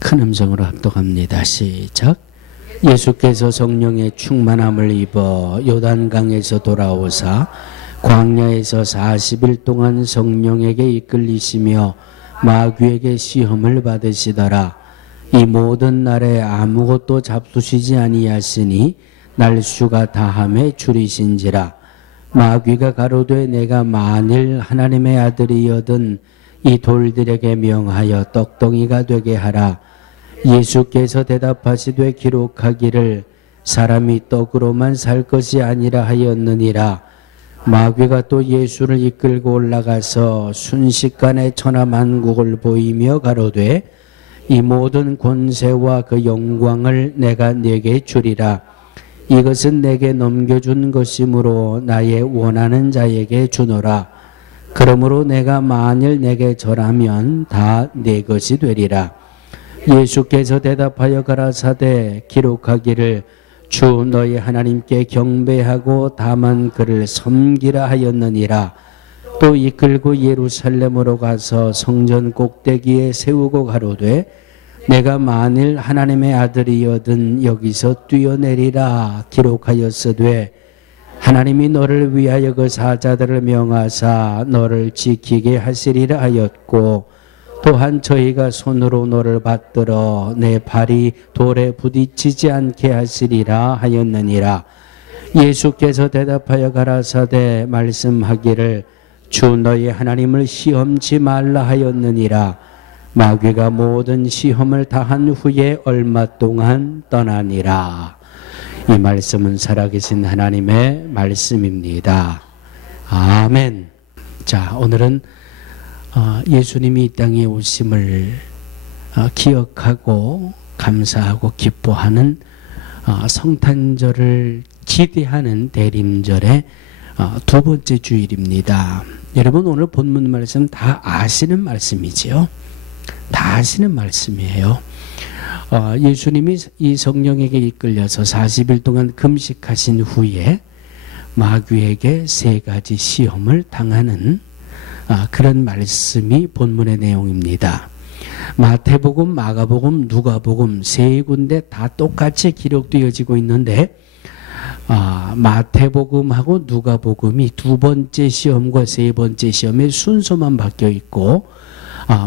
큰 음성으로 합독합니다. 시작. 예수께서 성령의 충만함을 입어 요단강에서 돌아오사 광야에서 40일 동안 성령에게 이끌리시며 마귀에게 시험을 받으시더라. 이 모든 날에 아무것도 잡수시지 아니하시니 날수가 다함에 줄이신지라. 마귀가 가로되 내가 만일 하나님의 아들이여든 이 돌들에게 명하여 떡덩이가 되게 하라. 예수께서 대답하시되 기록하기를 사람이 떡으로만 살 것이 아니라 하였느니라. 마귀가 또 예수를 이끌고 올라가서 순식간에 천하만국을 보이며 가로되 이 모든 권세와 그 영광을 내가 네게 주리라. 이것은 내게 넘겨준 것이므로 나의 원하는 자에게 주노라. 그러므로 내가 만일 내게 절하면 다 네 것이 되리라. 예수께서 대답하여 가라사대 기록하기를 주 너희 하나님께 경배하고 다만 그를 섬기라 하였느니라. 또 이끌고 예루살렘으로 가서 성전 꼭대기에 세우고 가로되 내가 만일 하나님의 아들이여든 여기서 뛰어내리라. 기록하였으되 하나님이 너를 위하여 그 사자들을 명하사 너를 지키게 하시리라 하였고 또한 저희가 손으로 너를 받들어 내 발이 돌에 부딪히지 않게 하시리라 하였느니라. 예수께서 대답하여 가라사대 말씀하기를 주 너희 하나님을 시험치 말라 하였느니라. 마귀가 모든 시험을 다한 후에 얼마 동안 떠나니라. 이 말씀은 살아계신 하나님의 말씀입니다. 아멘. 자, 오늘은 예수님이 이 땅에 오심을 기억하고 감사하고 기뻐하는 성탄절을 기대하는 대림절의 두 번째 주일입니다. 여러분 오늘 본문 말씀 다 아시는 말씀이지요. 다 아시는 말씀이에요. 예수님이 이 성령에게 이끌려서 40일 동안 금식하신 후에 마귀에게 세 가지 시험을 당하는 그런 말씀이 본문의 내용입니다. 마태복음, 마가복음, 누가복음 세 군데 다 똑같이 기록되어지고 있는데 마태복음하고 누가복음이 두 번째 시험과 세 번째 시험의 순서만 바뀌어 있고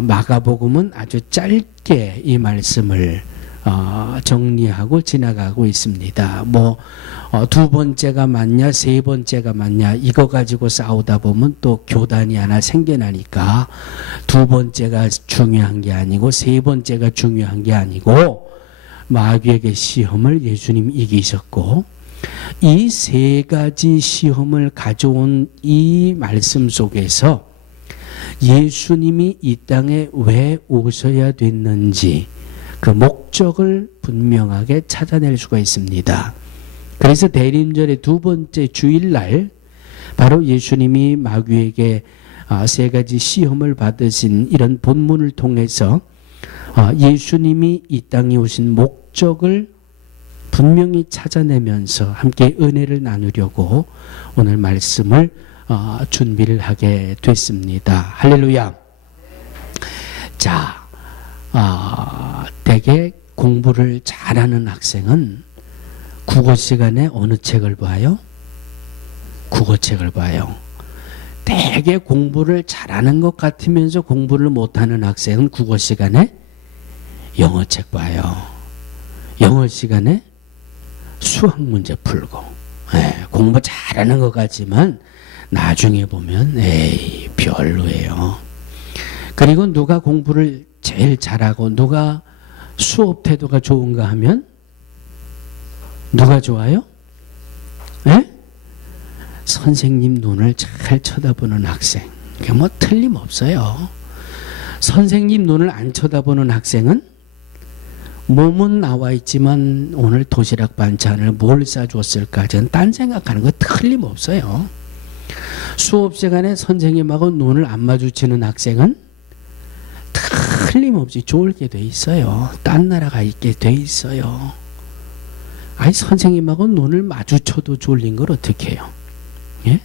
마가복음은 아주 짧게 이 말씀을 정리하고 지나가고 있습니다. 두 번째가 맞냐 세 번째가 맞냐 이거 가지고 싸우다 보면 또 교단이 하나 생겨나니까 두 번째가 중요한 게 아니고 세 번째가 중요한 게 아니고 마귀에게 시험을 예수님이 이기셨고 이 세 가지 시험을 가져온 이 말씀 속에서 예수님이 이 땅에 왜 오셔야 됐는지 그 목적을 분명하게 찾아낼 수가 있습니다. 그래서 대림절의 두 번째 주일날 바로 예수님이 마귀에게 세 가지 시험을 받으신 이런 본문을 통해서 예수님이 이 땅에 오신 목적을 분명히 찾아내면서 함께 은혜를 나누려고 오늘 말씀을 준비를 하게 됐습니다. 할렐루야. 자, 대개 공부를 잘하는 학생은 국어 시간에 어느 책을 봐요? 국어책을 봐요. 되게 공부를 잘하는 것 같으면서 공부를 못하는 학생은 국어 시간에 영어책 봐요. 영어 시간에 수학 문제 풀고 공부 잘하는 것 같지만 나중에 보면 별로예요. 그리고 누가 공부를 제일 잘하고 누가 수업 태도가 좋은가 하면 누가 좋아요? 선생님 눈을 잘 쳐다보는 학생. 그게 틀림없어요. 선생님 눈을 안 쳐다보는 학생은 몸은 나와 있지만 오늘 도시락 반찬을 뭘 싸줬을까 저는 딴 생각하는 거 틀림없어요. 수업 시간에 선생님하고 눈을 안 마주치는 학생은 틀림없이 졸게 돼 있어요. 딴 나라 가 있게 돼 있어요. 아니 선생님하고 눈을 마주쳐도 졸린 걸 어떻게 해요? 예?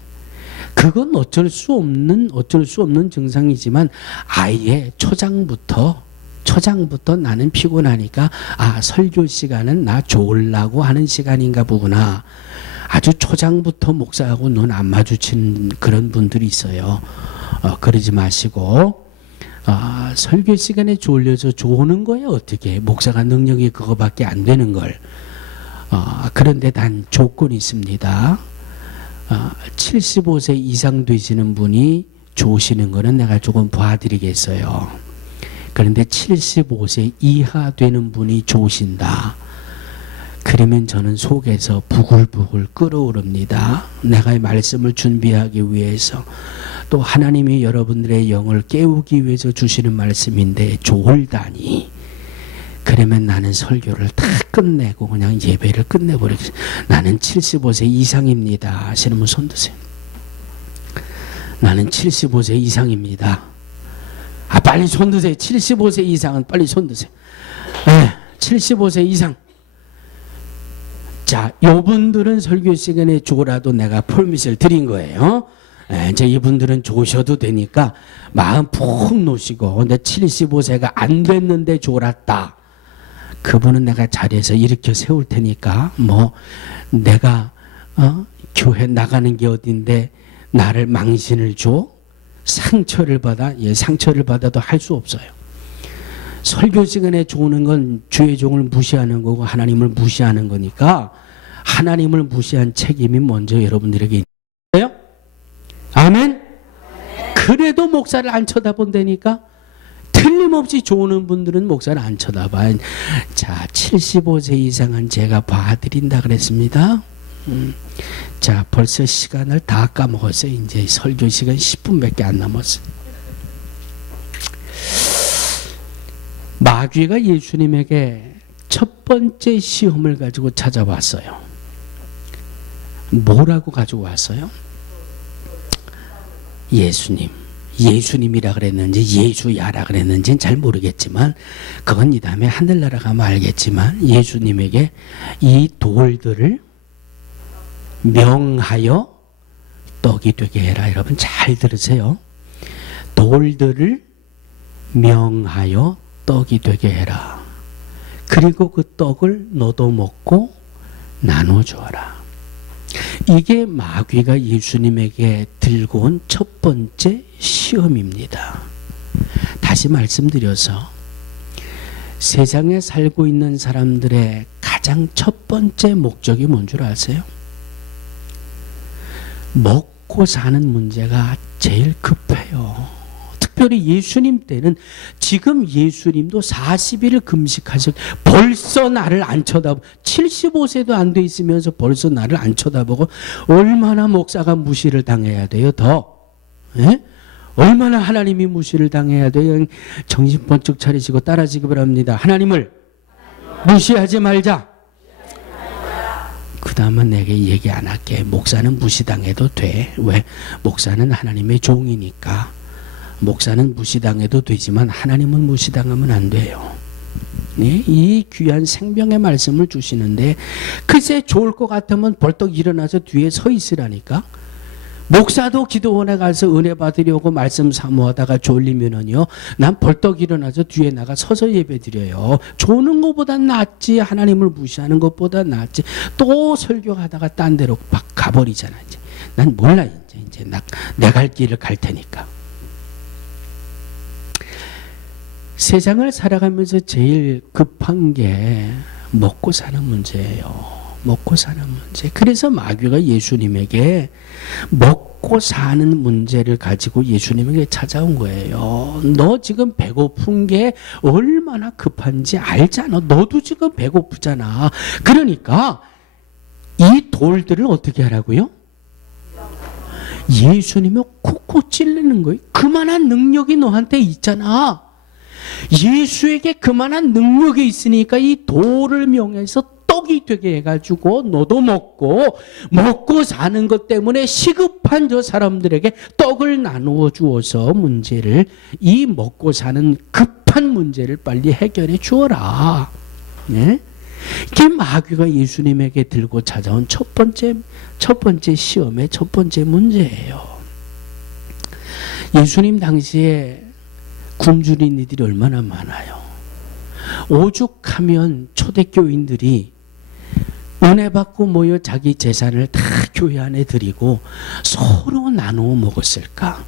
그건 어쩔 수 없는 증상이지만 아예 초장부터 초장부터 나는 피곤하니까 설교 시간은 나 졸라고 하는 시간인가 보구나. 아주 초장부터 목사하고 눈 안 마주치는 그런 분들이 있어요. 그러지 마시고 설교 시간에 졸려서 조는 거예요. 어떻게 목사가 능력이 그거밖에 안 되는 걸. 그런데 단 조건이 있습니다. 75세 이상 되시는 분이 조시는 거는 내가 조금 봐드리겠어요. 그런데 75세 이하 되는 분이 조신다. 그러면 저는 속에서 부글부글 끓어오릅니다. 내가 이 말씀을 준비하기 위해서, 또 하나님이 여러분들의 영을 깨우기 위해서 주시는 말씀인데 졸다니. 그러면 나는 설교를 다 끝내고 그냥 예배를 끝내버리겠습니다. 나는 75세 이상입니다 하시는 분 손 드세요. 나는 75세 이상입니다. 빨리 손 드세요. 75세 이상은 빨리 손 드세요. 75세 이상. 자, 요분들은 설교 시간에 조라도 내가 폴밋을 드린 거예요. 이제 이분들은 조셔도 되니까 마음 푹 놓으시고, 근데 75세가 안 됐는데 졸았다. 그분은 내가 자리에서 일으켜 세울 테니까, 내가 교회 나가는 게 어딘데 나를 망신을 줘? 상처를 받아? 상처를 받아도 할 수 없어요. 설교 시간에 조는 건 주의 종을 무시하는 거고 하나님을 무시하는 거니까, 하나님을 무시한 책임이 먼저 여러분들에게 있어요. 아멘? 그래도 목사를 안 쳐다본다니까? 틀림없이 조는 분들은 목사를 안 쳐다봐. 자, 75세 이상은 제가 봐드린다 그랬습니다. 자, 벌써 시간을 다 까먹었어요. 이제 설교 시간 10분밖에 안 남았어요. 마귀가 예수님에게 첫 번째 시험을 가지고 찾아왔어요. 뭐라고 가지고 왔어요? 예수님이라 그랬는지 예수야라 그랬는지는 잘 모르겠지만, 그건 이 다음에 하늘나라 가면 알겠지만, 예수님에게 이 돌들을 명하여 떡이 되게 해라. 여러분 잘 들으세요. 돌들을 명하여 떡이 되게 해라. 그리고 그 떡을 너도 먹고 나눠주어라. 이게 마귀가 예수님에게 들고 온 첫 번째 시험입니다. 다시 말씀드려서, 세상에 살고 있는 사람들의 가장 첫 번째 목적이 뭔 줄 아세요? 먹고 사는 문제가 제일 급해요. 특별히 예수님 때는, 지금 예수님도 40일을 금식하셨, 벌써 나를 안 쳐다보고, 75세도 안 돼 있으면서 벌써 나를 안 쳐다보고, 얼마나 목사가 무시를 당해야 돼요, 더? 예? 얼마나 하나님이 무시를 당해야 돼요? 정신 번쩍 차리시고 따라지기 바랍니다. 하나님을 무시하지 말자. 그 다음은 내게 얘기 안 할게. 목사는 무시당해도 돼. 왜? 목사는 하나님의 종이니까. 목사는 무시당해도 되지만 하나님은 무시당하면 안 돼요. 네? 이 귀한 생명의 말씀을 주시는데, 글쎄 좋을 것 같으면 벌떡 일어나서 뒤에 서 있으라니까. 목사도 기도원에 가서 은혜 받으려고 말씀 사모하다가 졸리면은요, 난 벌떡 일어나서 뒤에 나가 서서 예배 드려요. 조는 것보다 낫지, 하나님을 무시하는 것보다 낫지. 또 설교하다가 딴 데로 막 가버리잖아. 이제 난 몰라. 이제 내 갈 길을 갈 테니까. 세상을 살아가면서 제일 급한 게 먹고 사는 문제예요. 먹고 사는 문제. 그래서 마귀가 예수님에게 먹고 사는 문제를 가지고 예수님에게 찾아온 거예요. 너 지금 배고픈 게 얼마나 급한지 알잖아. 너도 지금 배고프잖아. 그러니까 이 돌들을 어떻게 하라고요? 예수님이 콕콕 찔르는 거예요. 그만한 능력이 너한테 있잖아. 예수에게 그만한 능력이 있으니까 이 돌을 명해서 떡이 되게 해가지고 너도 먹고 사는 것 때문에 시급한 저 사람들에게 떡을 나누어 주어서 이 먹고 사는 급한 문제를 빨리 해결해 주어라. 네? 이게 마귀가 예수님에게 들고 찾아온 첫 번째 시험의 첫 번째 문제예요. 예수님 당시에 굶주린 이들이 얼마나 많아요. 오죽하면 초대교인들이 은혜 받고 모여 자기 재산을 다 교회 안에 드리고 서로 나누어 먹었을까?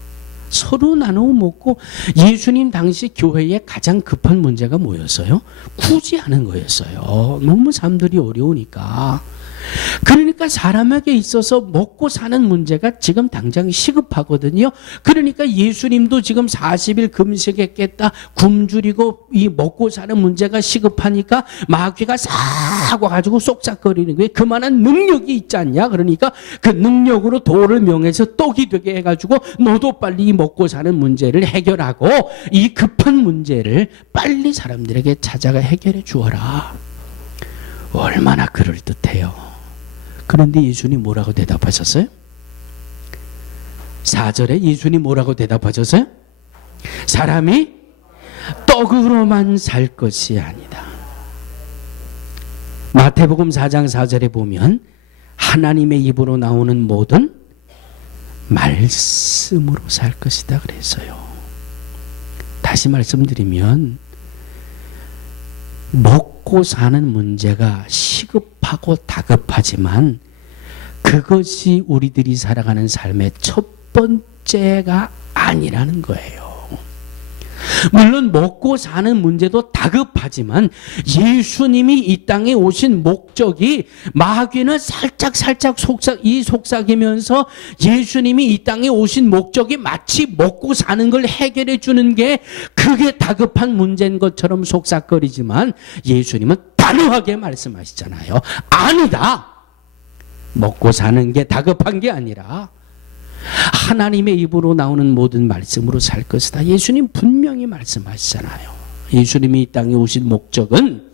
서로 나누어 먹고 예수님 당시 교회에 가장 급한 문제가 뭐였어요? 구제하는 거였어요. 너무 사람들이 어려우니까. 그러니까 사람에게 있어서 먹고 사는 문제가 지금 당장 시급하거든요. 그러니까 예수님도 지금 40일 금식했겠다, 굶주리고 이 먹고 사는 문제가 시급하니까 마귀가 싹 와가지고 쏙싹거리는 거예요. 그만한 능력이 있지 않냐? 그러니까 그 능력으로 돌을 명해서 떡이 되게 해가지고 너도 빨리 먹고 사는 문제를 해결하고 이 급한 문제를 빨리 사람들에게 찾아가 해결해 주어라. 얼마나 그럴듯해요. 그런데 예수님 뭐라고 대답하셨어요? 4절에 예수님 뭐라고 대답하셨어요? 사람이 떡으로만 살 것이 아니다. 마태복음 4장 4절에 보면 하나님의 입으로 나오는 모든 말씀으로 살 것이다 그랬어요. 다시 말씀드리면 먹고 사는 문제가 시급하고 다급하지만 그것이 우리들이 살아가는 삶의 첫 번째가 아니라는 거예요. 물론 먹고 사는 문제도 다급하지만 예수님이 이 땅에 오신 목적이 마귀는 살짝 속삭이면서 예수님이 이 땅에 오신 목적이 마치 먹고 사는 걸 해결해 주는 게 그게 다급한 문제인 것처럼 속삭거리지만 예수님은 단호하게 말씀하시잖아요. 아니다. 먹고 사는 게 다급한 게 아니라 하나님의 입으로 나오는 모든 말씀으로 살 것이다. 예수님 분명히 말씀하시잖아요. 예수님이 이 땅에 오신 목적은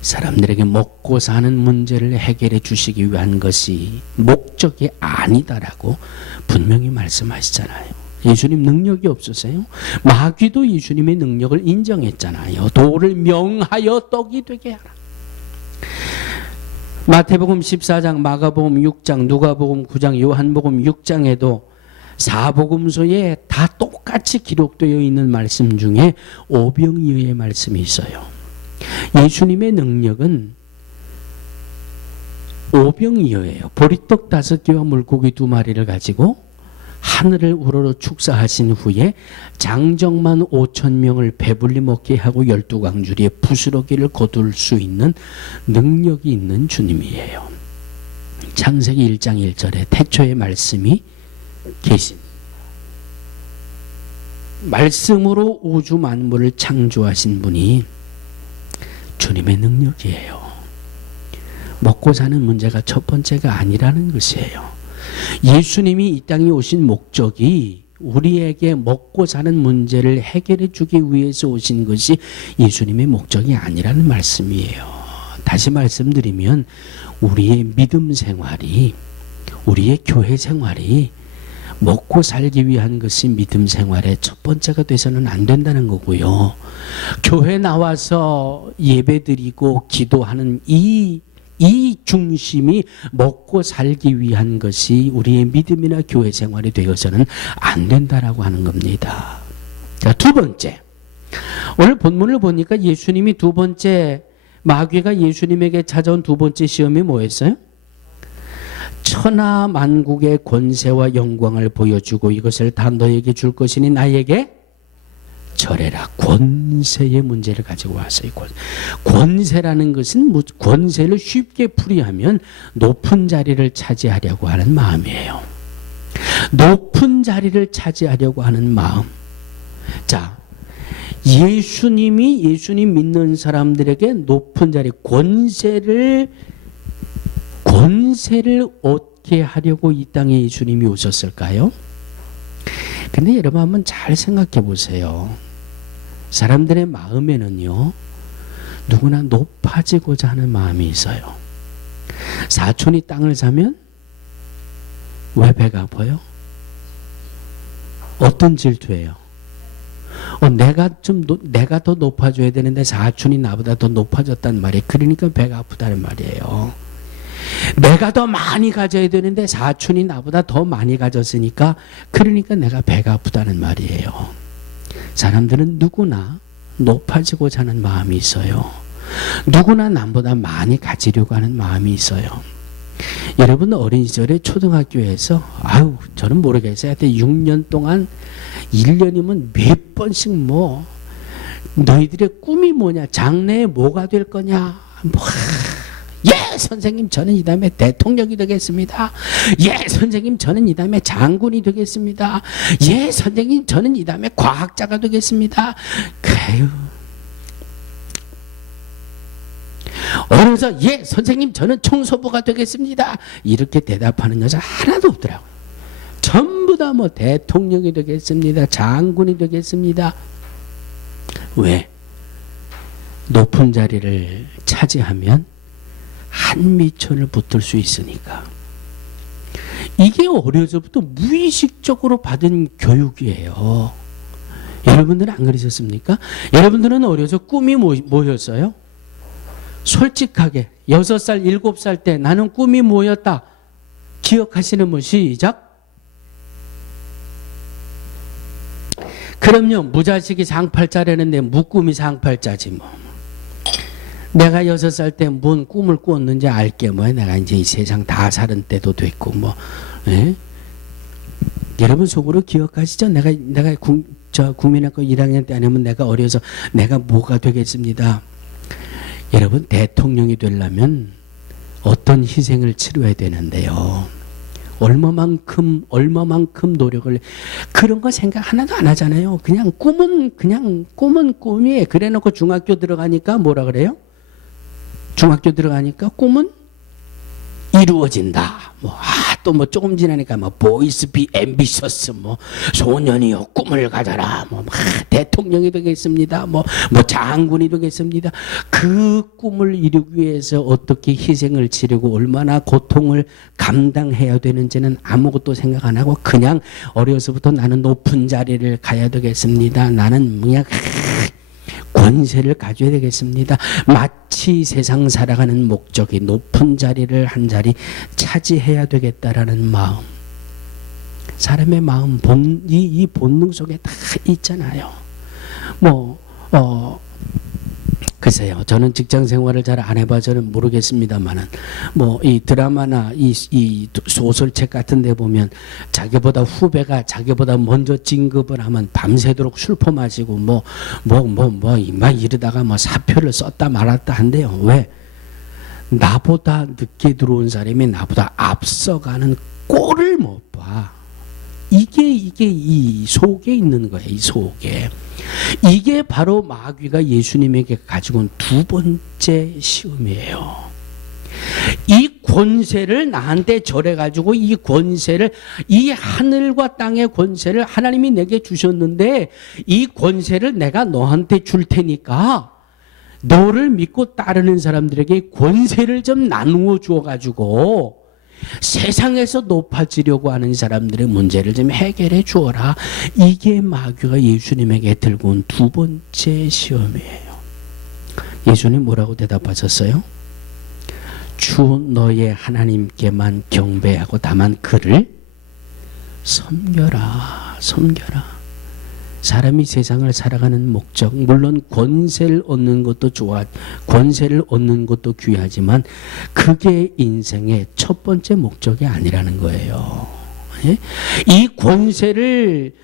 사람들에게 먹고 사는 문제를 해결해 주시기 위한 것이 목적이 아니다라고 분명히 말씀하시잖아요. 예수님 능력이 없으세요? 마귀도 예수님의 능력을 인정했잖아요. 돌을 명하여 떡이 되게 하라. 마태복음 14장, 마가복음 6장, 누가복음 9장, 요한복음 6장에도 사복음서에 다 똑같이 기록되어 있는 말씀 중에 오병이어의 말씀이 있어요. 예수님의 능력은 오병이어예요. 보리떡 5개와 물고기 2마리를 가지고 하늘을 우러러 축사하신 후에 장정만 5,000명을 배불리 먹게 하고 12광주리에 부스러기를 거둘 수 있는 능력이 있는 주님이에요. 창세기 1장 1절에 태초의 말씀이 계신 말씀으로 우주 만물을 창조하신 분이 주님의 능력이에요. 먹고 사는 문제가 첫 번째가 아니라는 것이에요. 예수님이 이 땅에 오신 목적이 우리에게 먹고 사는 문제를 해결해 주기 위해서 오신 것이 예수님의 목적이 아니라는 말씀이에요. 다시 말씀드리면 우리의 믿음 생활이, 우리의 교회 생활이 먹고 살기 위한 것이 믿음 생활의 첫 번째가 돼서는 안 된다는 거고요. 교회 나와서 예배드리고 기도하는 이 중심이 먹고 살기 위한 것이 우리의 믿음이나 교회 생활이 되어서는 안 된다라고 하는 겁니다. 자, 두 번째. 오늘 본문을 보니까 예수님이 두 번째, 마귀가 예수님에게 찾아온 두 번째 시험이 뭐였어요? 천하 만국의 권세와 영광을 보여주고 이것을 다 너에게 줄 것이니 나에게 절해라. 권세의 문제를 가지고 왔어요. 권세라는 것은 권세를 쉽게 풀이하면 높은 자리를 차지하려고 하는 마음이에요. 높은 자리를 차지하려고 하는 마음. 자, 예수님 믿는 사람들에게 높은 자리, 권세를 얻게 하려고 이 땅에 예수님이 오셨을까요? 근데 여러분 한번 잘 생각해 보세요. 사람들의 마음에는요, 누구나 높아지고자 하는 마음이 있어요. 사촌이 땅을 사면 왜 배가 아파요? 어떤 질투예요? 내가 더 높아져야 되는데 사촌이 나보다 더 높아졌단 말이에요. 그러니까 배가 아프다는 말이에요. 내가 더 많이 가져야 되는데 사촌이 나보다 더 많이 가졌으니까 그러니까 내가 배가 아프다는 말이에요. 사람들은 누구나 높아지고자 하는 마음이 있어요. 누구나 남보다 많이 가지려고 하는 마음이 있어요. 여러분 어린 시절에 초등학교에서 저는 모르겠어요. 하여튼 6년 동안 1년이면 몇 번씩 뭐 너희들의 꿈이 뭐냐, 장래에 뭐가 될 거냐, 예 선생님 저는 이 다음에 대통령이 되겠습니다. 예 선생님 저는 이 다음에 장군이 되겠습니다. 예 선생님 저는 이 다음에 과학자가 되겠습니다. 그래요. 어려서 예 선생님 저는 청소부가 되겠습니다. 이렇게 대답하는 여자 하나도 없더라고요. 전부 다 뭐 대통령이 되겠습니다. 장군이 되겠습니다. 왜? 높은 자리를 차지하면 한미천을 붙들 수 있으니까. 이게 어려서부터 무의식적으로 받은 교육이에요. 여러분들은 안 그러셨습니까? 여러분들은 어려서 꿈이 뭐였어요? 솔직하게 6살, 7살 때 나는 꿈이 뭐였다. 기억하시는 분 시작. 그럼요. 무자식이 상팔자라는데 무꿈이 상팔자지 뭐. 내가 6살 때 뭔 꿈을 꾸었는지 알게 뭐야. 내가 이제 이 세상 다 살은 때도 됐고 뭐. 예? 여러분 속으로 기억하시죠? 내가 국민학교 1학년 때 아니면 내가 어려서 내가 뭐가 되겠습니다. 여러분 대통령이 되려면 어떤 희생을 치러야 되는데요. 얼마만큼 노력을, 그런 거 생각 하나도 안 하잖아요. 그냥 꿈은 꿈이에요. 그래 놓고 중학교 들어가니까 뭐라 그래요? 중학교 들어가니까 꿈은 이루어진다. 또 조금 지나니까 보이스 비 앰비셔스 소년이여 꿈을 가져라. 대통령이 되겠습니다. 장군이 되겠습니다. 그 꿈을 이루기 위해서 어떻게 희생을 치르고 얼마나 고통을 감당해야 되는지는 아무것도 생각 안 하고 그냥 어려서부터 나는 높은 자리를 가야 되겠습니다. 나는 그냥 권세를 가져야 되겠습니다. 마치 세상 살아가는 목적이 높은 자리를 한 자리 차지해야 되겠다라는 마음. 사람의 마음, 이 본능 속에 다 있잖아요. 글쎄요. 저는 직장 생활을 잘 안 해봐서는 모르겠습니다만은 이 드라마나 이 소설책 같은 데 보면 자기보다 후배가 자기보다 먼저 진급을 하면 밤새도록 술 퍼마시고 이러다가 사표를 썼다 말았다 한대요. 왜? 나보다 늦게 들어온 사람이 나보다 앞서가는 꼴을 못 봐. 이게 이 속에 있는 거예요. 이 속에. 이게 바로 마귀가 예수님에게 가지고 온 두 번째 시험이에요. 이 권세를 나한테 절해가지고 이 권세를, 이 하늘과 땅의 권세를 하나님이 내게 주셨는데 이 권세를 내가 너한테 줄 테니까 너를 믿고 따르는 사람들에게 권세를 좀 나누어 주어가지고 세상에서 높아지려고 하는 사람들의 문제를 좀 해결해 주어라. 이게 마귀가 예수님에게 들고 온 두 번째 시험이에요. 예수님 뭐라고 대답하셨어요? 주 너의 하나님께만 경배하고 다만 그를 섬겨라. 사람이 세상을 살아가는 목적, 물론 권세를 얻는 것도 권세를 얻는 것도 귀하지만 그게 인생의 첫 번째 목적이 아니라는 거예요. 예? 이 권세를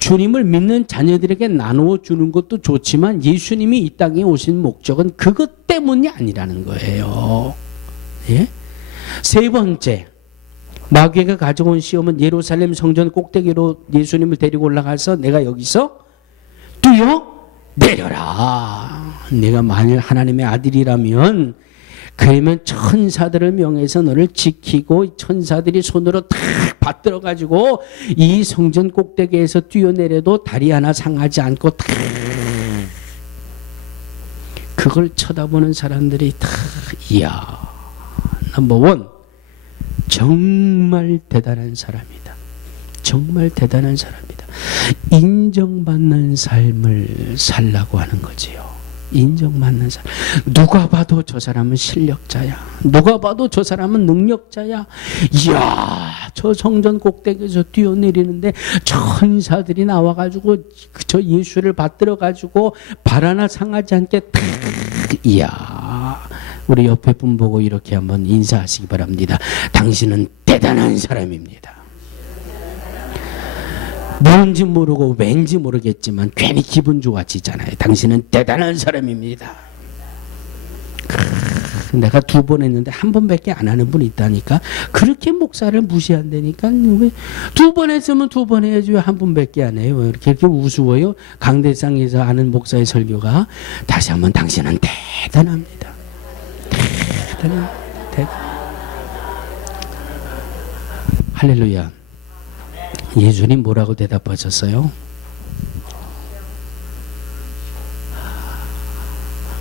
주님을 믿는 자녀들에게 나누어 주는 것도 좋지만 예수님이 이 땅에 오신 목적은 그것 때문이 아니라는 거예요. 예? 세 번째, 마귀가 가져온 시험은 예루살렘 성전 꼭대기로 예수님을 데리고 올라가서 내가 여기서 뛰어 내려라. 내가 만일 하나님의 아들이라면 그러면 천사들을 명해서 너를 지키고 천사들이 손으로 탁 받들어 가지고 이 성전 꼭대기에서 뛰어내려도 다리 하나 상하지 않고 탁, 그걸 쳐다보는 사람들이 다 이야, 넘버원, 정말 대단한 사람이다. 정말 대단한 사람이다. 인정받는 삶을 살라고 하는 거지요. 인정받는 사람. 누가 봐도 저 사람은 실력자야. 누가 봐도 저 사람은 능력자야. 이야, 저 성전 꼭대기에서 뛰어내리는데 천사들이 나와가지고 저 예수를 받들어가지고 발 하나 상하지 않게 탁, 이야, 우리 옆에 분 보고 이렇게 한번 인사하시기 바랍니다. 당신은 대단한 사람입니다. 뭔지 모르고 왠지 모르겠지만 괜히 기분 좋아지잖아요. 당신은 대단한 사람입니다. 내가 2번 했는데 1번밖에 안 하는 분이 있다니까. 그렇게 목사를 무시한다니까. 왜 2번 했으면 2번 해야지 왜 1번밖에 안 해요? 왜 이렇게 우스워요? 강대상에서 하는 목사의 설교가. 다시 한번 당신은 대단합니다. 대단. 할렐루야. 예수님 뭐라고 대답하셨어요?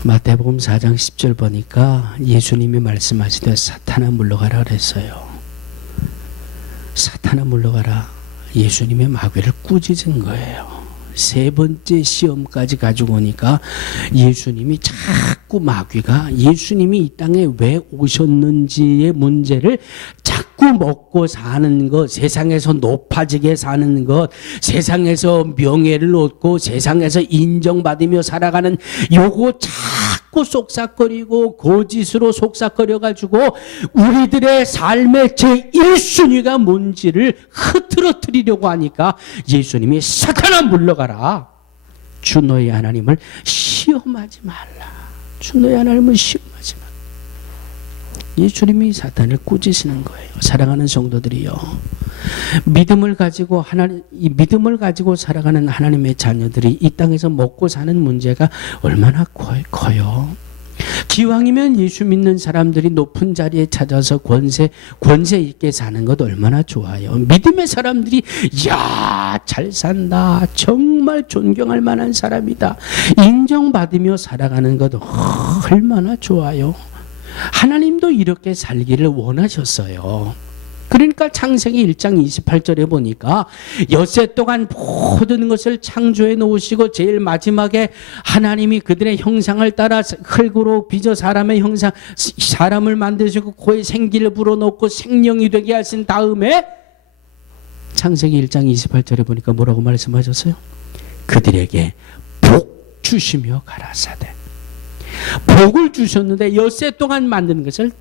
마태복음 4장 10절 보니까 예수님이 말씀하시되 사탄아 물러가라 그랬어요. 사탄아 물러가라. 예수님의 마귀를 꾸짖은 거예요. 3번째 시험까지 가지고 오니까 예수님이 자꾸 마귀가 예수님이 이 땅에 왜 오셨는지의 문제를 자꾸 먹고 사는 것, 세상에서 높아지게 사는 것, 세상에서 명예를 얻고 세상에서 인정받으며 살아가는 요거 자꾸 속삭거리고 거짓으로 속삭거려가지고 우리들의 삶의 제1순위가 뭔지를 흐트러뜨리려고 하니까 예수님이 사탄아 물러가라. 주 너의 하나님을 시험하지 말라. 주 너의 하나님을 시험하지 말라. 예수님이 사탄을 꾸짖으시는 거예요. 사랑하는 성도들이요, 믿음을 가지고 이 믿음을 가지고 살아가는 하나님의 자녀들이 이 땅에서 먹고 사는 문제가 얼마나 커요. 기왕이면 예수 믿는 사람들이 높은 자리에 찾아서 권세 있게 사는 것 얼마나 좋아요. 믿음의 사람들이 야, 잘 산다, 정말 존경할 만한 사람이다, 인정받으며 살아가는 것 얼마나 좋아요. 하나님도 이렇게 살기를 원하셨어요. 그러니까 창세기 1장 28절에 보니까 엿새 동안 모든 것을 창조해 놓으시고 제일 마지막에 하나님이 그들의 형상을 따라 흙으로 빚어 사람의 형상, 사람을 만드시고 코에 생기를 불어넣고 생명이 되게 하신 다음에 창세기 1장 28절에 보니까 뭐라고 말씀하셨어요? 그들에게 복 주시며 가라사대. 복을 주셨는데 엿새 동안 만든 것을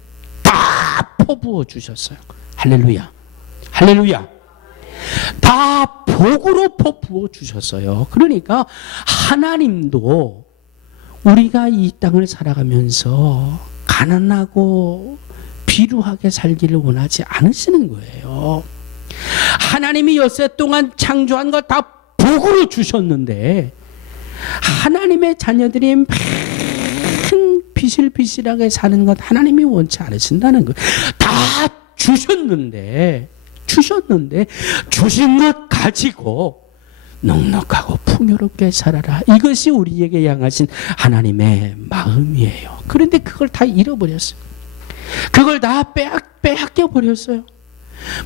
다 퍼부어 주셨어요. 할렐루야. 할렐루야. 다 복으로 퍼부어 주셨어요. 그러니까 하나님도 우리가 이 땅을 살아가면서 가난하고 비루하게 살기를 원하지 않으시는 거예요. 하나님이 엿새 동안 창조한 것 다 복으로 주셨는데 하나님의 자녀들이 비실비실하게 사는 것 하나님이 원치 않으신다는 거예요. 다 주셨는데 주신 것 가지고 넉넉하고 풍요롭게 살아라. 이것이 우리에게 향하신 하나님의 마음이에요. 그런데 그걸 다 잃어버렸어요. 그걸 다 빼앗겨 버렸어요.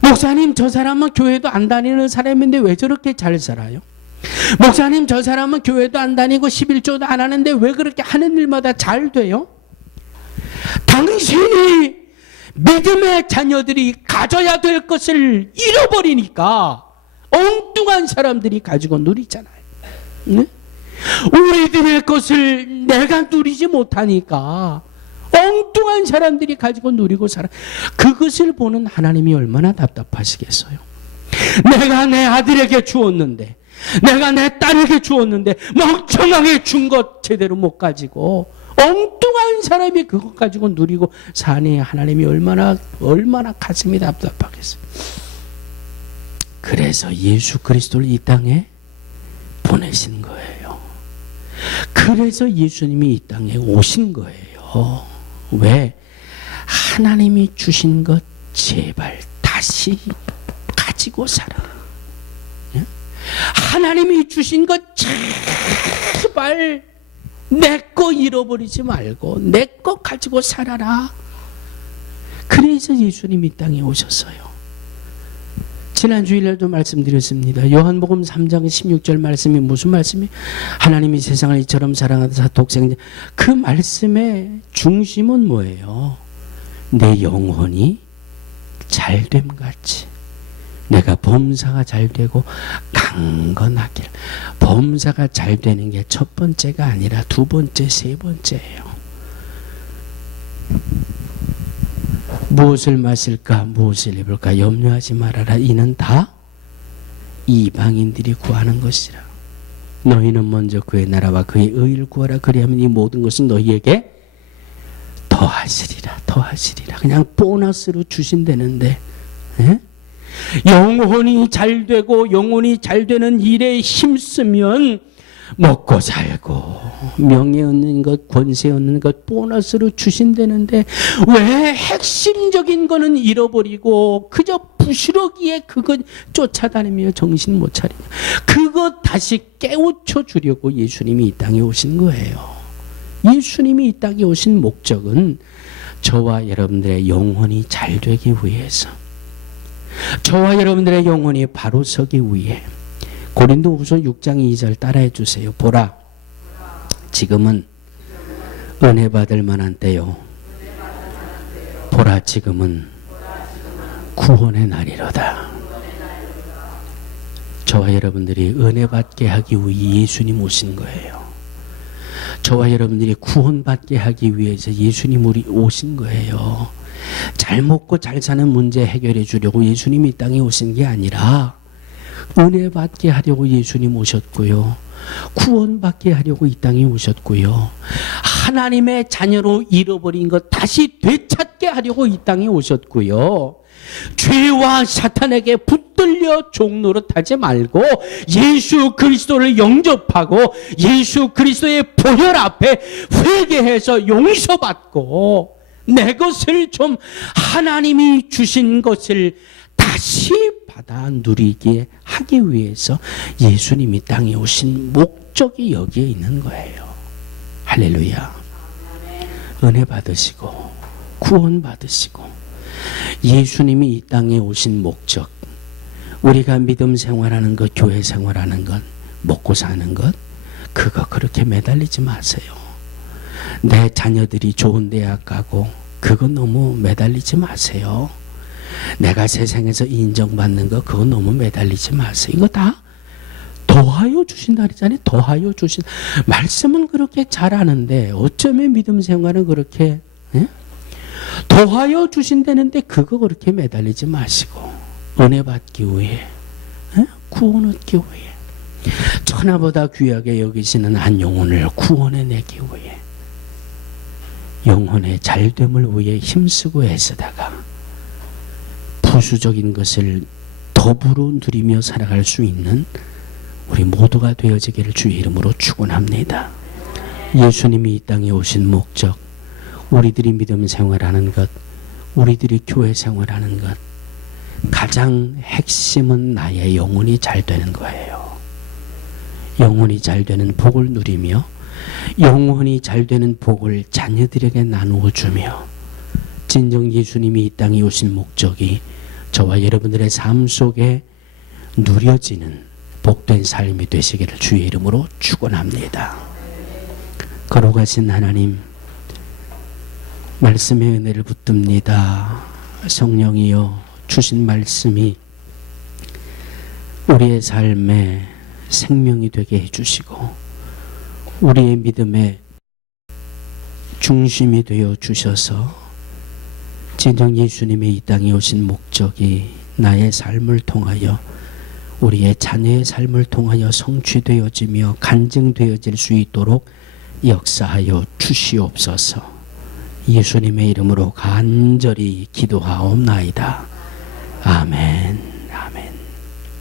목사님, 저 사람은 교회도 안 다니는 사람인데 왜 저렇게 잘 살아요? 목사님, 저 사람은 교회도 안 다니고 11조도 안 하는데 왜 그렇게 하는 일마다 잘 돼요? 당신이 믿음의 자녀들이 가져야 될 것을 잃어버리니까 엉뚱한 사람들이 가지고 누리잖아요. 네? 우리들의 것을 내가 누리지 못하니까 엉뚱한 사람들이 가지고 누리고 살아. 그것을 보는 하나님이 얼마나 답답하시겠어요. 내가 내 아들에게 주었는데, 내가 내 딸에게 주었는데 멍청하게 준 것 제대로 못 가지고 엉뚱한 사람이 그것 가지고 누리고 사니 하나님이 얼마나 가슴이 답답하겠어요. 그래서 예수 그리스도를 이 땅에 보내신 거예요. 그래서 예수님이 이 땅에 오신 거예요. 왜? 하나님이 주신 것 제발 다시 가지고 살아. 하나님이 주신 것 제발 내 거 잃어버리지 말고 내 거 가지고 살아라. 그래서 예수님이 이 땅에 오셨어요. 지난 주일에도 말씀드렸습니다. 요한복음 3장 16절 말씀이 무슨 말씀이? 하나님이 세상을 이처럼 사랑하사 독생자. 그 말씀의 중심은 뭐예요? 내 영혼이 잘됨같이 내가 범사가 잘 되고 강건하길. 범사가 잘 되는 게 첫 번째가 아니라 두 번째, 세 번째예요. 무엇을 마실까, 무엇을 입을까 염려하지 말아라. 이는 다 이방인들이 구하는 것이라. 너희는 먼저 그의 나라와 그의 의를 구하라. 그리하면 이 모든 것은 너희에게 더하시리라. 더하시리라. 그냥 보너스로 주신다는데, 에? 영혼이 잘 되고 영혼이 잘 되는 일에 힘쓰면 먹고 살고 명예 얻는 것, 권세 얻는 것 보너스로 주신다는데 왜 핵심적인 거는 잃어버리고 그저 부스러기에 그것 쫓아다니며 정신 못 차리냐. 그것 다시 깨우쳐 주려고 예수님이 이 땅에 오신 거예요. 예수님이 이 땅에 오신 목적은 저와 여러분들의 영혼이 잘 되기 위해서, 저와 여러분들의 영혼이 바로 서기 위해. 고린도후서 6장 2절 따라해 주세요. 보라, 지금은 은혜 받을 만한 때요. 보라, 지금은 구원의 날이로다. 저와 여러분들이 은혜 받게 하기 위해 예수님 오신 거예요. 저와 여러분들이 구원받게 하기 위해서 예수님이 오신 거예요. 잘 먹고 잘 사는 문제 해결해 주려고 예수님이 이 땅에 오신 게 아니라 은혜 받게 하려고 예수님 오셨고요. 구원받게 하려고 이 땅에 오셨고요. 하나님의 자녀로 잃어버린 것 다시 되찾게 하려고 이 땅에 오셨고요. 죄와 사탄에게 붙들려 종노릇하지 말고 예수 그리스도를 영접하고 예수 그리스도의 보혈 앞에 회개해서 용서받고 내 것을 좀 하나님이 주신 것을 다시 받아 누리게 하기 위해서 예수님이 땅에 오신 목적이 여기에 있는 거예요. 할렐루야. 은혜 받으시고 구원 받으시고 예수님이 이 땅에 오신 목적, 우리가 믿음 생활하는 것, 교회 생활하는 것, 먹고 사는 것, 그거 그렇게 매달리지 마세요. 내 자녀들이 좋은 대학 가고 그거 너무 매달리지 마세요. 내가 세상에서 인정받는 거 그거 너무 매달리지 마세요. 이거 다 더하여 주신다 그랬잖아요. 더하여 주신. 말씀은 그렇게 잘하는데 어쩌면 믿음 생활은 그렇게, 예? 더하여 주신다는데 그거 그렇게 매달리지 마시고 은혜 받기 위해, 예? 구원 얻기 위해, 천하보다 귀하게 여기시는 한 영혼을 구원해내기 위해, 영혼의 잘됨을 위해 힘쓰고 애쓰다가 부수적인 것을 더불어 누리며 살아갈 수 있는 우리 모두가 되어지기를 주의 이름으로 축원합니다. 예수님이 이 땅에 오신 목적, 우리들이 믿음 생활하는 것, 우리들이 교회 생활하는 것, 가장 핵심은 나의 영혼이 잘 되는 거예요. 영혼이 잘 되는 복을 누리며 영혼이 잘 되는 복을 자녀들에게 나누어 주며, 진정 예수님이 이 땅에 오신 목적이 저와 여러분들의 삶 속에 누려지는 복된 삶이 되시기를 주의 이름으로 축원합니다. 걸어가신 하나님, 말씀의 은혜를 붙듭니다. 성령이여, 주신 말씀이 우리의 삶에 생명이 되게 해주시고 우리의 믿음의 중심이 되어 주셔서 진정 예수님의 이 땅에 오신 목적이 나의 삶을 통하여, 우리의 자녀의 삶을 통하여 성취되어지며 간증되어질 수 있도록 역사하여 주시옵소서. 예수님의 이름으로 간절히 기도하옵나이다.